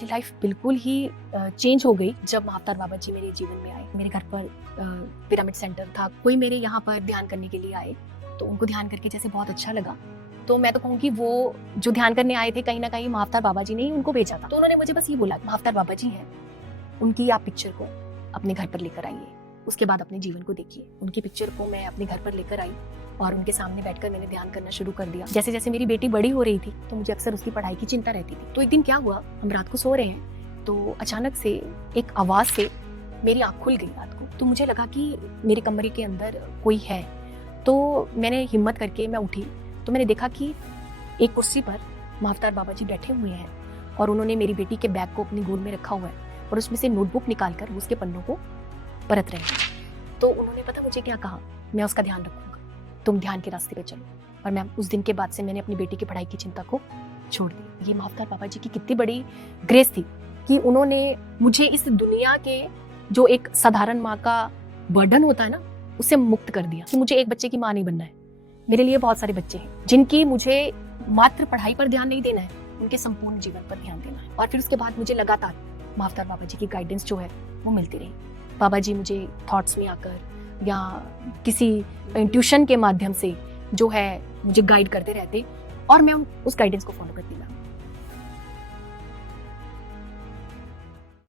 मेरी लाइफ बिल्कुल ही चेंज हो गई जब महाअवतार बाबा जी मेरे जीवन में आए। मेरे घर पर पिरामिड सेंटर था, कोई मेरे यहाँ पर ध्यान करने के लिए आए तो उनको ध्यान करके जैसे बहुत अच्छा लगा। तो मैं तो कहूँगी वो जो ध्यान करने आए थे कहीं ना कहीं महाअवतार बाबा जी ने ही उनको भेजा था। तो उन्होंने मुझे बस ये बोला, महाअवतार बाबा जी हैं, उनकी आप पिक्चर को अपने घर पर लेकर आइए, उसके बाद अपने जीवन को देखिए। उनकी पिक्चर को मैं अपने घर पर लेकर आई और उनके सामने बैठकर मैंने ध्यान करना शुरू कर दिया। जैसे जैसे मेरी बेटी बड़ी हो रही थी तो मुझे अक्सर उसकी पढ़ाई की चिंता रहती थी। तो एक दिन क्या हुआ, हम रात को सो रहे हैं तो अचानक से एक आवाज से मेरी आँख खुल गई रात को। तो मुझे लगा कि मेरे कमरे के अंदर कोई है। तो मैंने हिम्मत करके मैं उठी तो मैंने देखा कि एक कुर्सी पर महाअवतार बाबा जी बैठे हुए हैं और उन्होंने मेरी बेटी के बैग को अपनी गोद में रखा हुआ है और उसमें से नोटबुक निकालकर उसके पन्नों को परत रहे हैं। तो उन्होंने पता मुझे क्या कहा, मैं उसका ध्यान रखूंगा, तुम ध्यान के रास्ते पे चलो। और मैं उस दिन के बाद से मैंने अपनी बेटी की पढ़ाई की चिंता को छोड़ दी। ये महाअवतार बाबा जी की कितनी बड़ी ग्रेस थी कि उन्होंने मुझे इस दुनिया के जो एक साधारण माँ का बर्डन होता है ना, उससे मुक्त कर दिया कि मुझे एक बच्चे की माँ नहीं बनना है। मेरे लिए बहुत सारे बच्चे हैं जिनकी मुझे मात्र पढ़ाई पर ध्यान नहीं देना है, उनके संपूर्ण जीवन पर ध्यान देना है। और फिर उसके बाद मुझे लगातार महाअवतार बाबा जी की गाइडेंस जो है वो मिलती रही। बाबा जी मुझे थॉट्स में आकर या किसी इंट्यूशन के माध्यम से जो है मुझे गाइड करते रहते और मैं उस गाइडेंस को फॉलो करती रही।